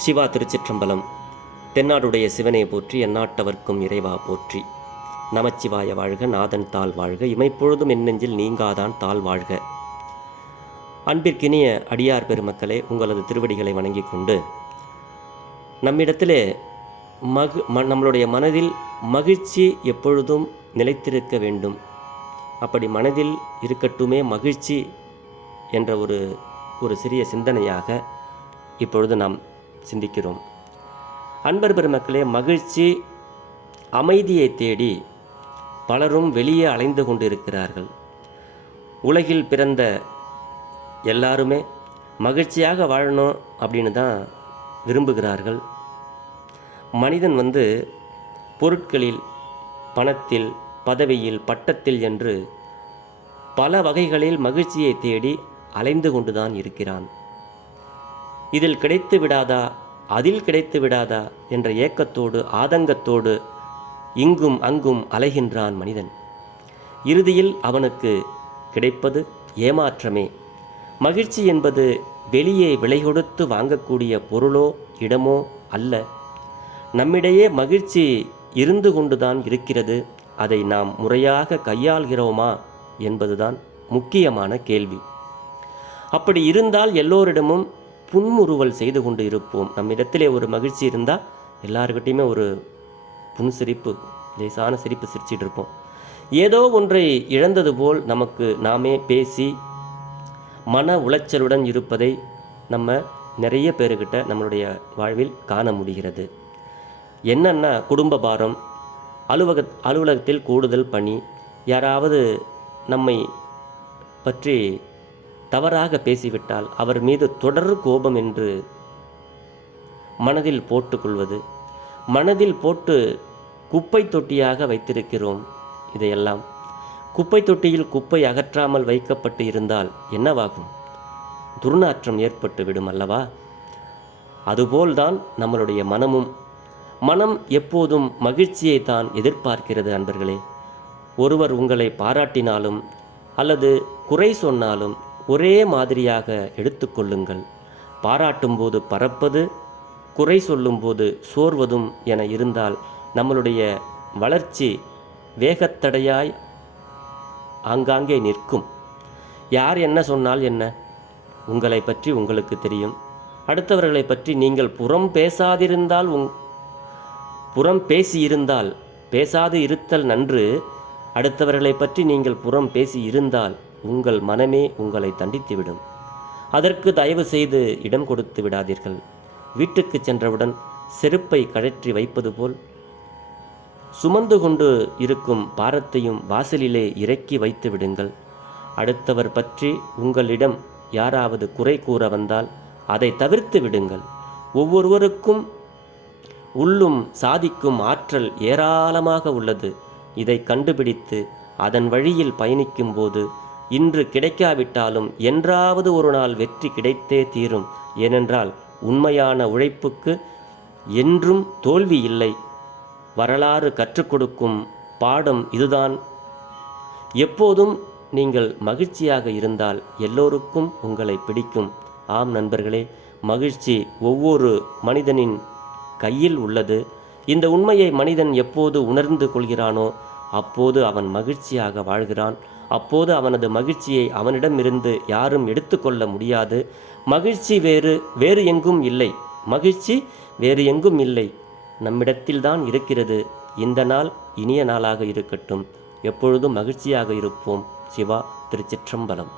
சிவா திருச்சிற்றம்பலம். தென்னாடுடைய சிவனை போற்றி, எந்நாட்டவர்க்கும் இறைவா போற்றி. நமச்சிவாய வாழ்க, நாதன் தாள் வாழ்க, இமைப்பொழுதும் எந்நெஞ்சில் நீங்காதான் தாள் வாழ்க. அன்பிற்கினிய அடியார் பெருமக்களே, உங்களது திருவடிகளை வணங்கிக் கொண்டு நம்மிடத்திலே நம்மளுடைய மனதில் மகிழ்ச்சி எப்பொழுதும் நிலைத்திருக்க வேண்டும். அப்படி மனதில் இருக்கட்டுமே மகிழ்ச்சி என்ற ஒரு சிறிய சிந்தனையாக இப்பொழுது நாம் சிந்திக்கிறோம். அன்பர் பெருமக்களே, மகிழ்ச்சி அமைதியை தேடி பலரும் வெளியே அலைந்து கொண்டு இருக்கிறார்கள். உலகில் பிறந்த எல்லாருமே மகிழ்ச்சியாக வாழணும் அப்படின்னு தான் விரும்புகிறார்கள். மனிதன் பொருட்களில், பணத்தில், பதவியில், பட்டத்தில் என்று பல வகைகளில் மகிழ்ச்சியை தேடி அலைந்து கொண்டுதான் இருக்கிறான். இதில் கிடைத்து விடாதா, அதில் கிடைத்து விடாதா என்ற ஏக்கத்தோடு, ஆதங்கத்தோடு இங்கும் அங்கும் அலைகின்றான் மனிதன். இறுதியில் அவனுக்கு கிடைப்பது ஏமாற்றமே. மகிழ்ச்சி என்பது வெளியே விலை கொடுத்து வாங்கக்கூடிய பொருளோ இடமோ அல்ல. நம்மிடையே மகிழ்ச்சி இருந்து கொண்டுதான் இருக்கிறது. அதை நாம் முறையாக கையாள்கிறோமா என்பதுதான் முக்கியமான கேள்வி. அப்படி இருந்தால் எல்லோரிடமும் புன்முறுவல் செய்து கொண்டு இருப்போம். நம்மிடத்திலே ஒரு மகிழ்ச்சி இருந்தால் எல்லாருக்கிட்டையுமே ஒரு புன்சிரிப்பு, லேசான சிரிப்பு சிரிச்சிட்டு இருப்போம். ஏதோ ஒன்றை இழந்தது போல் நமக்கு நாமே பேசி மன உளைச்சலுடன் இருப்பதை நம்ம நிறைய பேருக்கிட்ட நம்மளுடைய வாழ்வில் காண முடிகிறது. என்னன்னா, குடும்ப பாரம், அலுவலகத்தில் கூடுதல் பணி, யாராவது நம்மை பற்றி தவறாக பேசிவிட்டால் அவர் மீது தொடர் கோபம் என்று மனதில் போட்டுக்கொள்வது, மனதில் போட்டு குப்பை தொட்டியாக வைத்திருக்கிறோம். இதையெல்லாம் குப்பை தொட்டியில் குப்பை அகற்றாமல் வைக்கப்பட்டு இருந்தால் என்னவாகும்? துர்நாற்றம் ஏற்பட்டு விடும் அல்லவா? அதுபோல்தான் நம்மளுடைய மனமும். மனம் எப்போதும் மகிழ்ச்சியை தான் எதிர்பார்க்கிறது. அன்பர்களே, ஒருவர் உங்களை பாராட்டினாலும் அல்லது குறை சொன்னாலும் ஒரே மாதிரியாக எடுத்துக்கொள்ளுங்கள். பாராட்டும்போது பறப்பது, குறை சொல்லும்போது சோர்வதும் என இருந்தால் நம்மளுடைய வளர்ச்சி வேகத்தடையாய் ஆங்காங்கே நிற்கும். யார் என்ன சொன்னால் என்ன? உங்களை பற்றி உங்களுக்கு தெரியும். அடுத்தவர்களை பற்றி நீங்கள் புறம் பேசியிருந்தால், பேசாது இருத்தல் நன்று. அடுத்தவர்களை பற்றி நீங்கள் புறம் பேசி இருந்தால் உங்கள் மனமே உங்களை தண்டித்துவிடும். அதற்கு தயவு செய்து இடம் கொடுத்து விடாதீர்கள். வீட்டுக்கு சென்றவுடன் செருப்பை கழற்றி வைப்பது போல் சுமந்து கொண்டு இருக்கும் பாரத்தையும் வாசலிலே இறக்கி வைத்து விடுங்கள். அடுத்தவர் பற்றி உங்களிடம் யாராவது குறை கூற வந்தால் அதை தவிர்த்து விடுங்கள். ஒவ்வொருவருக்கும் உள்ளும் சாதிக்கும் ஆற்றல் ஏராளமாக உள்ளது. இதை கண்டுபிடித்து அதன் வழியில் பயணிக்கும் போது இன்று கிடைக்காவிட்டாலும் என்றாவது ஒரு நாள் வெற்றி கிடைத்தே தீரும். ஏனென்றால் உண்மையான உழைப்புக்கு என்றும் தோல்வி இல்லை. வரலாறு கற்றுக் கொடுக்கும் பாடம் இதுதான். எப்போதும் நீங்கள் மகிழ்ச்சியாக இருந்தால் எல்லோருக்கும் உங்களை பிடிக்கும். ஆம் நண்பர்களே, மகிழ்ச்சி ஒவ்வொரு மனிதனின் கையில் உள்ளது. இந்த உண்மையை மனிதன் எப்போது உணர்ந்து கொள்கிறானோ அப்போது அவன் மகிழ்ச்சியாக வாழ்கிறான். அப்போது அவனது மகிழ்ச்சியை அவனிடமிருந்து யாரும் எடுத்துக்கொள்ள முடியாது. மகிழ்ச்சி வேறு எங்கும் இல்லை. மகிழ்ச்சி வேறு எங்கும் இல்லை, நம்மிடத்தில்தான் இருக்கிறது. இந்த நாள் இனிய நாளாக இருக்கட்டும். எப்பொழுதும் மகிழ்ச்சியாக இருப்போம். சிவா திருச்சிற்றம்பலம்.